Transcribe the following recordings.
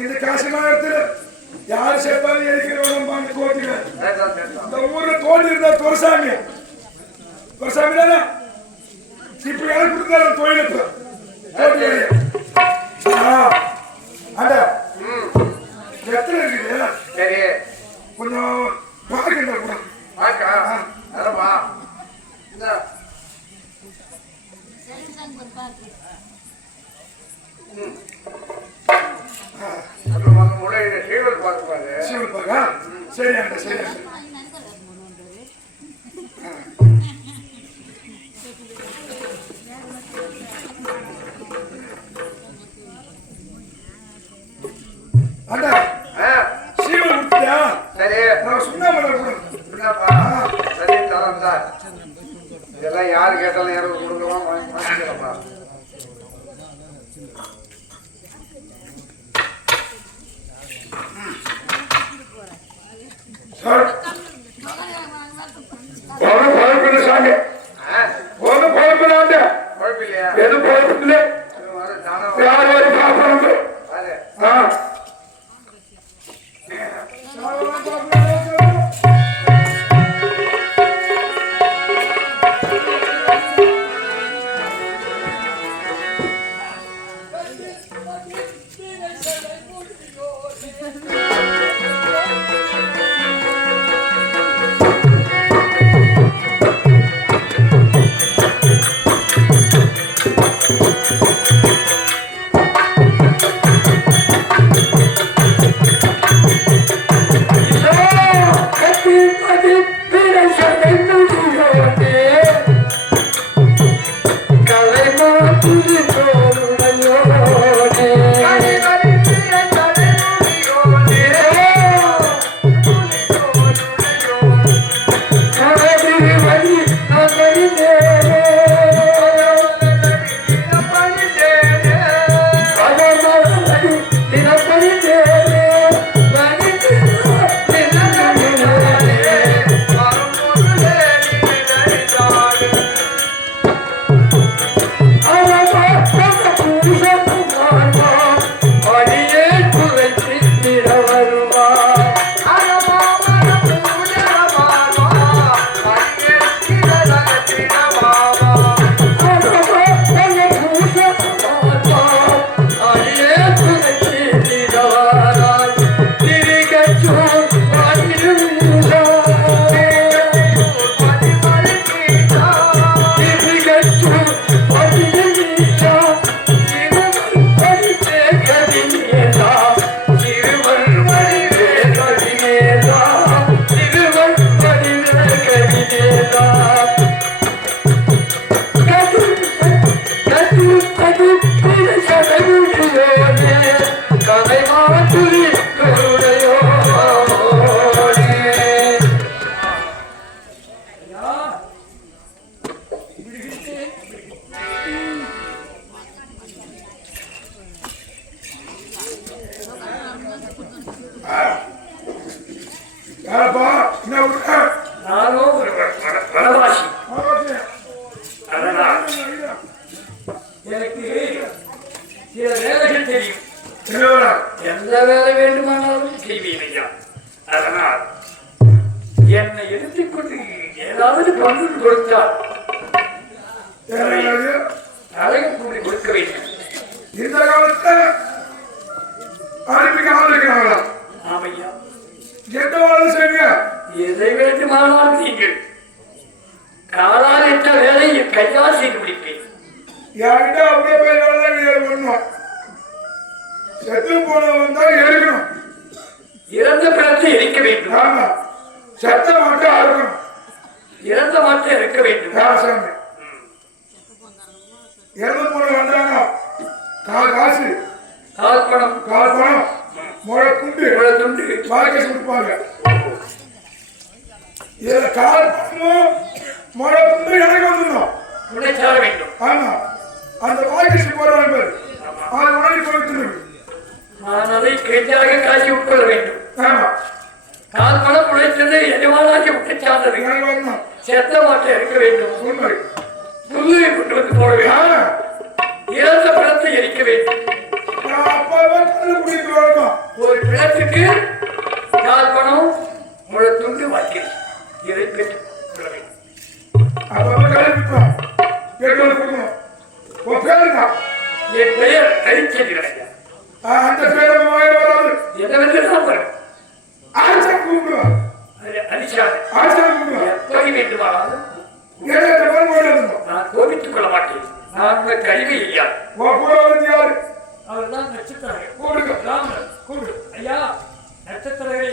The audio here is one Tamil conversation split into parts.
இந்த காசு நேரத்தில் யார் சேர்த்தாலும் இருக்கிறவங்க கோட்டில இந்த ஊர்ல தோண்டி இருந்தா துரசாமி தானே இப்ப யாரும் கொடுத்தாரு தொழிலுக்கு அட எத்தனை இருக்குது சரி கொஞ்சம் பார்க்கின்ற கூட அதப்பா சரி சரி அண்ணா சீவல் கொடுத்தியா சரி நான் சுண்ணா பண்ணப்பா சரி தரம் தான் இதெல்லாம் யாரு கேட்டாலும் யாரும் கொடுக்கலாம் வாங்கிக்கிறப்பா என்னை எடுத்துக்கொண்டு ஏதாவது பங்கு கொடுத்தால் அழகு கூடி கொடுக்க வேண்டும். இந்த காலத்தில் அறிவிக்காமல் இருக்கிறாங்களா? ஆமையா, எந்த வேலை செய்வீங்க? எதை வேண்டுமானால் நீங்கள் காலால் என்ற வேலையை கையால் செய்து முடிப்பேன். யார்கிட்ட அப்படியே போய் ஒண்ணும் செத்து போனவன் தான் இருக்கணும். இறந்த பிறத்தை எரிக்க வேண்டும். ஆமா, செத்த மாட்டை அறுக்கணும். இறந்த மாட்டை இருக்க வேண்டும். இறந்து போன வந்தாங்க கால் காசு, கால் பணம், முளை துண்டு வாழ்க்கை கொடுப்பாங்க. இதுல கால் பணமும் முளை துண்டு எனக்கு வந்துடணும். முளைச்சார வேண்டும். ஆமா, அந்த வாழ்க்கை போறாங்க அது உடனே கொடுத்துருக்கு. நான் அதை கேட்டாக காசு வராது. செத்த மாட்டை இருக்க வேண்டும். புல்லை கொண்டு வந்து போட வேண்டும். இறந்த பழத்தை எரிக்க வேண்டும். ஒரு பிணத்துக்கு 4 பணம் முழு துண்டு வாக்கிறேன். இதை பெற்று என் பெயர் ஹரிச்சந்திரன். அந்த பேரை வராது. என்னவென்று தான் வரும். ஆச்சர் கூப்பிடுவார். எப்படி வேண்டுமானாலும் நான் கோபித்துக் கொள்ள மாட்டேன். நான் உங்கள் கழிவு ஐயா. அவர் தான் நட்சத்திரங்கள். கூடுங்க ராமன் கூடு ஐயா. நட்சத்திரங்களை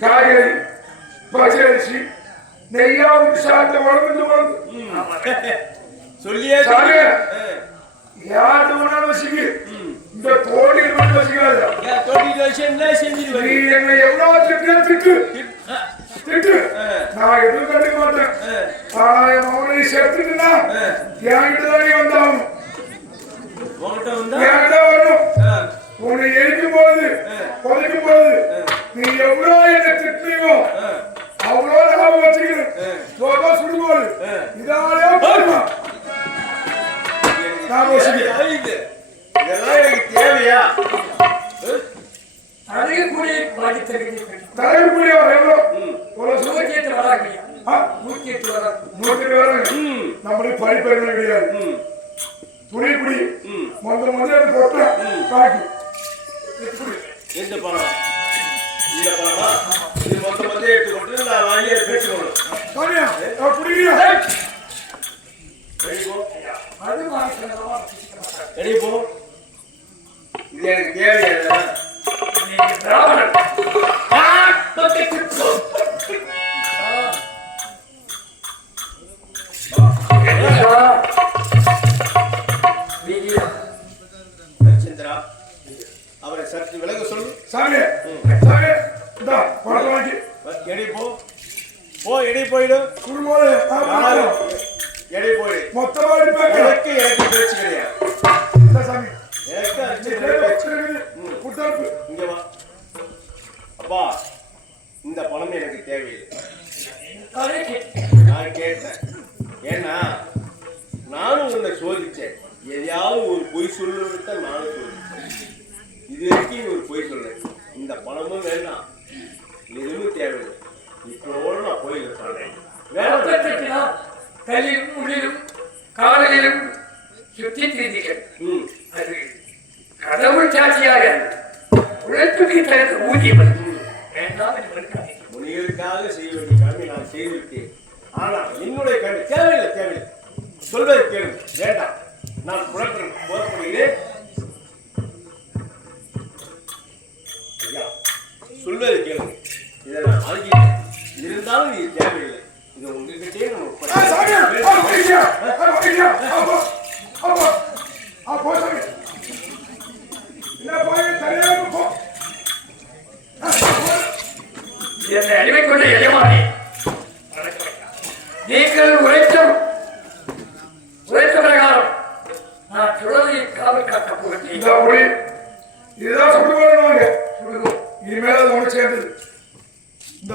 காய்கறி பச்சரிசி நெய்யா சாப்பிட்ட உடம்பு சொல்லியே யாரு வேணாலும் வசிக்கு. இந்த தோட்டில் மட்டும் வசிக்காத. நீ என்னை எவ்வளவு திட்டு நான் எதுவும் கண்டுக்க மாட்டேன். என் மகனை சேர்த்துட்டுனா என்கிட்டதான் நீ வந்தாகணும். என்கிட்ட வரணும். உன்னை எரிக்கும் போது கொலைக்கும் போது நீ எவ்வளோ என்னை திட்டியோ அவ்வளோ ஞாபகம் வச்சுக்கிறேன். சுடுபோது இதாலே பாருமா தேவையா? அழகக்கூடிய நம்மளுக்கு படிப்பெருமை கிடையாது. துணி குடி மொத்த போட்டா காக்கி இந்த பணம் இந்த பணமா இது மொத்த எடுத்துக்கொண்டு நான் வாங்கி பெற்றுக்கணும். போ இது எனக்கு தேவையா? சந்திரா அவரை சற்று விலக சொல்லு. சாமி எடை போ எடை போயிடு எடை போயிடு மொத்தமா எனக்கு பேச்சு கிடையாது. அப்பா இந்த பணம் எனக்கு தேவையில்லை. நான் கேட்டேன். ஏன்னா நானும் உன்னை சோதிச்சேன். எதையாவது ஒரு பொய் சொல்லுதான் நானும் சோதிச்சேன். இது வரைக்கும் ஒரு பொய் சொல்றேன். இந்த பணமும் வேண்டாம், எதுவும் தேவையில்லை. இப்போட நான் போய் சொல்றேன். கையிலும் முள்ளிலும் காதலிலும் சுற்றி திரிந்தீர்கள். அது கடவுள் சாட்சியாக உழைப்புக்கு தனது ஊதியம் வேண்டாம் என்று முனிகளுக்காக செய்ய வேண்டிய கடமை நான் செய்துவிட்டேன். ஆனால் என்னுடைய கடமை தேவையில்லை. சொல்வதை கேள்வி வேண்டாம். நான் குழப்பம் போகப்படுகிறேன். ஐயா சொல்வதை கேள்வி. இதை நான் ஆகிட்டேன். இருந்தாலும் நீ தேவையில்லை. இது உங்ககிட்டே என்னை அடிமை கொண்ட எஜமானி, நீங்கள் உரைத்த பிரகாரம் நான் சுழலை காவல் காக்கப் போகிறேன். இதுதான் சுடுவோம். இனிமேல் ஒன்று சேர்ந்தது. இந்த